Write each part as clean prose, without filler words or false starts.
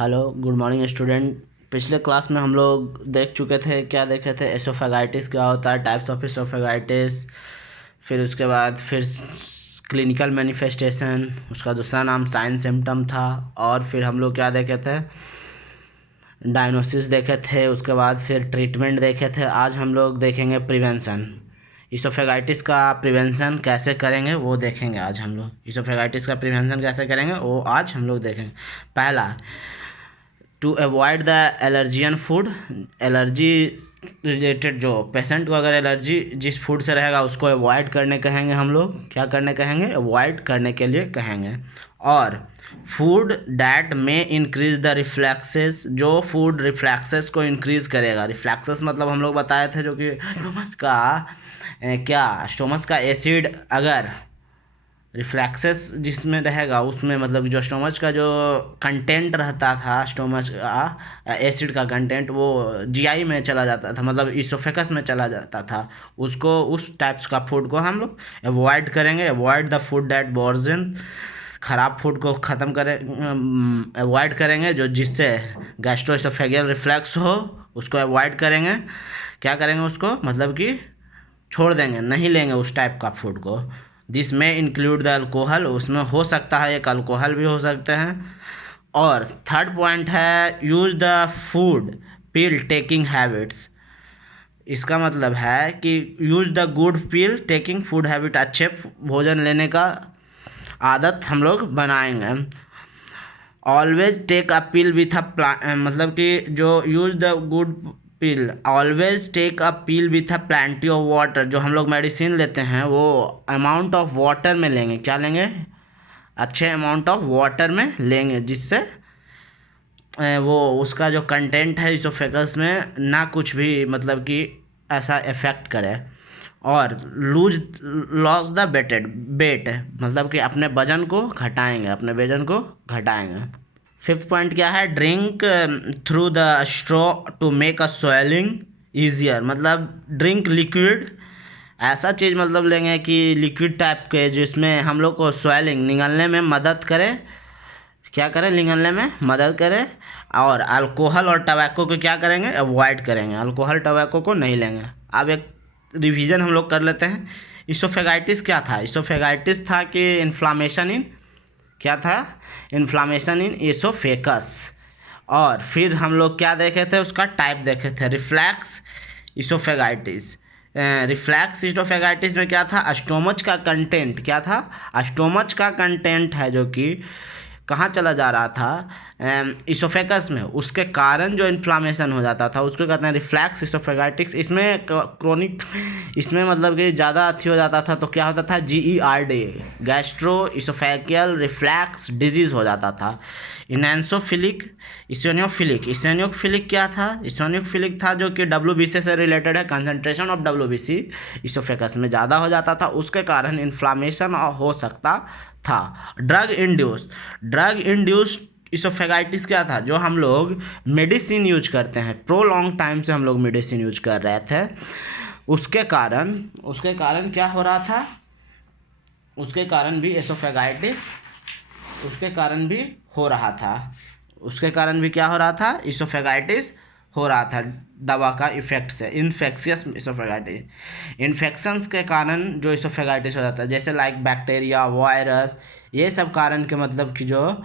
Hello good morning student. पिछले class में हम लोग देख चुके थे, क्या देखे थे, एसोफेगाइटिस क्या होता है, टाइप्स ऑफ एसोफेगाइटिस, फिर उसके बाद फिर क्लिनिकल मैनिफेस्टेशन, उसका दूसरा नाम साइन सिम्टम था, और फिर हम लोग क्या देखे थे, डायग्नोसिस देखे थे, उसके बाद फिर ट्रीटमेंट देखे थे। आज हम लोग देखेंगे प्रिवेंशन। इसोफेगाइटिस का प्रिवेंशन कैसे करेंगे वो देखेंगे आज हम लोग। इसोफेगाइटिस का प्रिवेंशन कैसे करेंगे वो आज हम लोग देखेंगे। पहला, to avoid the allergen food. Allergy related जो पेशेंट को अगर एलर्जी जिस फूड से रहेगा उसको अवॉइड करने कहेंगे हम लोग। क्या करने कहेंगे? अवॉइड करने के लिए कहेंगे। और फूड डैट में इंक्रीज द रिफ्लेक्सेस, जो फूड रिफ्लेक्सेस को इंक्रीज करेगा। रिफ्लेक्सेस मतलब हम लोग बताए थे जो कि स्टोमच का एसिड अगर रिफ्लेक्सेस जिसमें रहेगा उसमें मतलब जो स्टोमच का जो कंटेंट रहता था, स्टोमच का एसिड का कंटेंट वो जीआई में चला जाता था, मतलब इसोफेगस में चला जाता था। उसको उस टाइप्स का फूड को हम लोग अवॉइड करेंगे। अवॉइड द फूड दैट बोर्जन, ख़राब फूड को ख़त्म करें, अवॉइड करेंगे जो जिससे गैस्ट्रोइसोफेगियल रिफ्लेक्स हो, उसको अवॉइड करेंगे। क्या करेंगे उसको, मतलब कि छोड़ देंगे, नहीं लेंगे उस टाइप का फूड को। दिस में इंक्लूड द अल्कोहल, उसमें हो सकता है एक अल्कोहल भी हो सकते हैं। और थर्ड पॉइंट है use the food pill taking habits. इसका मतलब है कि use the good pill taking food habit, अच्छे भोजन लेने का आदत हम लोग बनाएंगे। Always take a pill with a मतलब कि जो use the good pill, always take a pill with a plenty of water. जो हम लोग मेडिसिन लेते हैं वो अमाउंट ऑफ वाटर में लेंगे। क्या लेंगे? अच्छे अमाउंट ऑफ वाटर में लेंगे, जिससे वो उसका जो कंटेंट है इसोफेगस में ना कुछ भी मतलब कि ऐसा इफेक्ट करे। और लूज लॉस द वेट, मतलब कि अपने वजन को घटाएंगे, अपने वजन को घटाएंगे। फिफ्थ पॉइंट क्या है? Drink through the straw to make a swelling easier, मतलब ड्रिंक लिक्विड, ऐसा चीज़ मतलब लेंगे कि लिक्विड टाइप के जिसमें हम लोग को स्वेलिंग निगलने में मदद करे। क्या करें? निगलने में मदद करे। और अल्कोहल और टबैको को क्या करेंगे? अवॉइड करेंगे, अल्कोहल टबैको को नहीं लेंगे। अब एक रिवीजन हम लोग कर लेते हैं। इसोफेगाइटिस क्या था? इसोफेगाइटिस था कि इन्फ्लामेशन इन, क्या था? इन्फ्लामेशन इन इसोफेगस। और फिर हम लोग क्या देखे थे, उसका टाइप देखे थे, रिफ्लैक्स इसोफेगाइटिस। रिफ्लैक्स इसोफेगाइटिस में क्या था? स्टोमच का कंटेंट, क्या था? स्टोमच का कंटेंट है जो कि कहाँ चला जा रहा था? इसोफेगस में, उसके कारण जो इन्फ्लामेशन हो जाता था उसको कहते हैं रिफ्लैक्स इसोफेगाइटिस। इसमें क्रोनिक, इसमें मतलब कि ज़्यादा अच्छी हो जाता था तो क्या होता था? GERD, gastro oesophageal reflex disease हो जाता था। इनैंसोफिलिक इसेनियोफिलिक क्या था? इसेनियोफिलिक था जो कि WBC से रिलेटेड है। कंसंट्रेशन ऑफ WBC इसोफेगस में ज़्यादा हो जाता था, उसके कारण इन्फ्लामेशन हो सकता था। ड्रग इंड्यूस्ड इसोफेगाइटिस क्या था? जो हम लोग मेडिसिन यूज करते हैं, प्रोलॉन्ग टाइम से हम लोग मेडिसिन यूज कर रहे थे, उसके कारण क्या हो रहा था? उसके कारण भी एसोफेगाइटिस, उसके कारण भी हो रहा था। उसके कारण भी क्या हो रहा था? इसोफेगाइटिस हो रहा था दवा का इफेक्ट से। इन्फेक्शियस इसोफेगाइटिस, इन्फेक्शंस के कारण जो इसोफेगाइटिस हो जाता है, जैसे लाइक बैक्टीरिया, वायरस, ये सब कारण के मतलब कि जो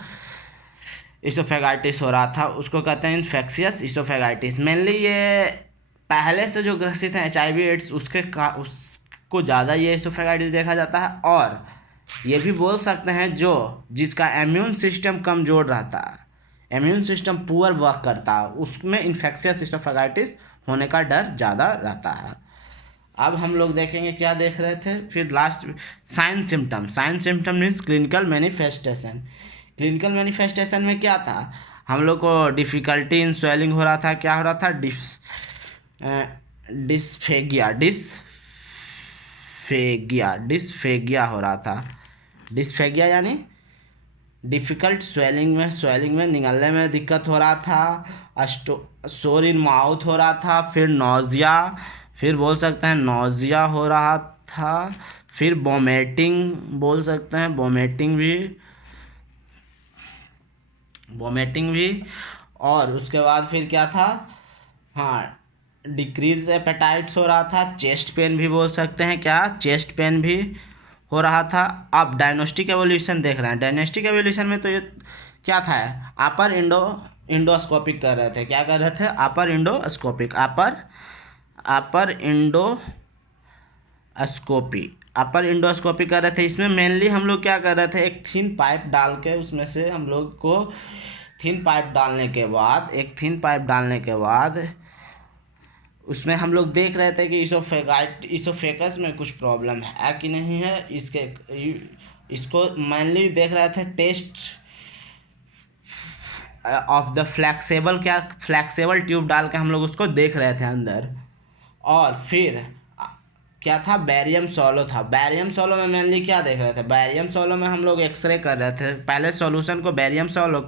इसोफेगाइटिस हो रहा था उसको कहते हैं इन्फेक्शियस इसोफेगाइटिस। मेनली ये पहले से जो ग्रसित हैं HIV एड्स उसको ज़्यादा ये इसोफेगाइटिस देखा जाता है। और ये भी बोल सकते हैं जो जिसका इम्यून सिस्टम कमज़ोर रहता है, इम्यून सिस्टम पुअर वर्क करता है, उसमें इन्फेक्शियस इसोफेगाइटिस होने का डर ज़्यादा रहता है। अब हम लोग देखेंगे, क्या देख रहे थे फिर last, sign symptom means clinical manifestation. Clinical manifestation में क्या था? हम लोग को डिफ़िकल्टी इन स्वेलिंग हो रहा था। क्या हो रहा था? डिस्फेगिया हो रहा था। डिस्फेगिया यानी डिफ़िकल्ट स्वेलिंग में निगलने में दिक्कत हो रहा था। सोर इन माउथ हो रहा था। फिर नोज़िया, फिर बोल सकते हैं नोज़िया हो रहा था। फिर वोमिटिंग बोल सकते हैं, वोमिटिंग भी वोमिटिंग भी, और उसके बाद फिर क्या था, हाँ, डिक्रीज एपेटाइट्स हो रहा था, चेस्ट पेन भी बोल सकते हैं, क्या चेस्ट पेन भी हो रहा था। अब डायग्नोस्टिक एवोल्यूशन देख रहे हैं। डायग्नोस्टिक एवोल्यूशन में तो ये क्या था, अपर इंडोस्कोपिक कर रहे थे, क्या कर रहे थे, अपर इंडोस्कोपिक, अपर इंडोस्कोपी कर रहे थे। इसमें मेनली हम लोग क्या कर रहे थे, एक थिन पाइप डाल के उसमें से हम लोग को थिन पाइप डालने के बाद उसमें हम लोग देख रहे थे कि इसोफेगस में कुछ प्रॉब्लम है कि नहीं है, इसको मेनली देख रहे थे। टेस्ट ऑफ द फ्लैक्सेबल ट्यूब डाल के हम लोग उसको देख रहे थे अंदर। और फिर क्या था, बैरियम सोलो था। बैरियम सोलो में मेनली क्या देख रहे थे, बैरियम सोलो में हम लोग एक्सरे कर रहे थे। पहले सॉल्यूशन को बैरियम सोलो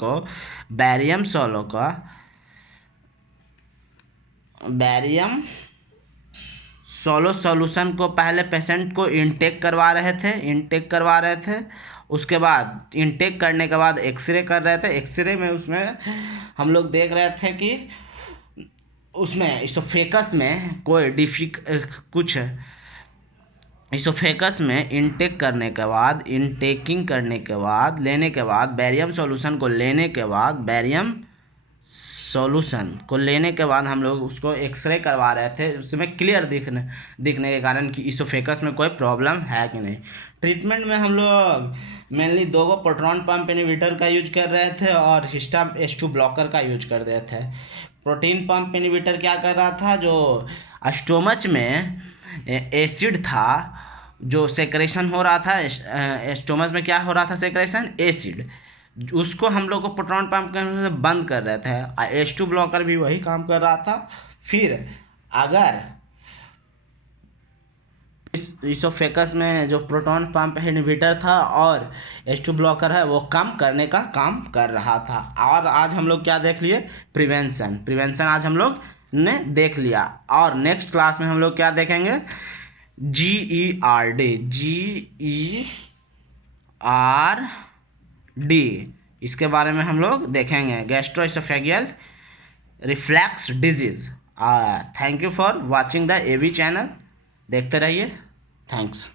सॉल्यूशन को पहले पेशेंट को इंटेक करवा रहे थे। उसके बाद इंटेक करने के बाद एक्सरे कर रहे थे। एक्सरे में उसमें हम लोग देख रहे थे कि उसमें इसोफेगस में इसोफेगस में इंटेकिंग करने के बाद बैरियम सॉल्यूशन को लेने के बाद हम लोग उसको एक्सरे करवा रहे थे। उसमें क्लियर दिखने के कारण कि इसोफेगस में कोई प्रॉब्लम है कि नहीं। ट्रीटमेंट में हम लोग मेनली 2 प्रोटॉन पंप इनहिबिटर का यूज कर रहे थे और हिस्टा H2 ब्लॉकर का यूज कर रहे थे। प्रोटीन पंप इनहिबिटर क्या कर रहा था, जो स्टोमच में एसिड था, जो सेक्रेशन हो रहा था, स्टोमच में क्या हो रहा था, सेक्रेशन एसिड, उसको हम लोग को प्रोटॉन पंप करने से बंद कर रहे थे। H2 ब्लॉकर भी वही काम कर रहा था। फिर अगर इसोफेगस में जो प्रोटॉन पंप इनहिबिटर था और H2 ब्लॉकर है वो कम करने का काम कर रहा था। और आज हम लोग क्या देख लिए, प्रिवेंशन आज हम लोग ने देख लिया। और नेक्स्ट क्लास में हम लोग क्या देखेंगे, GERD, इसके बारे में हम लोग देखेंगे, gastroesophageal reflux disease. Thank you for watching the AV channel, देखते रहिए। थैंक्स।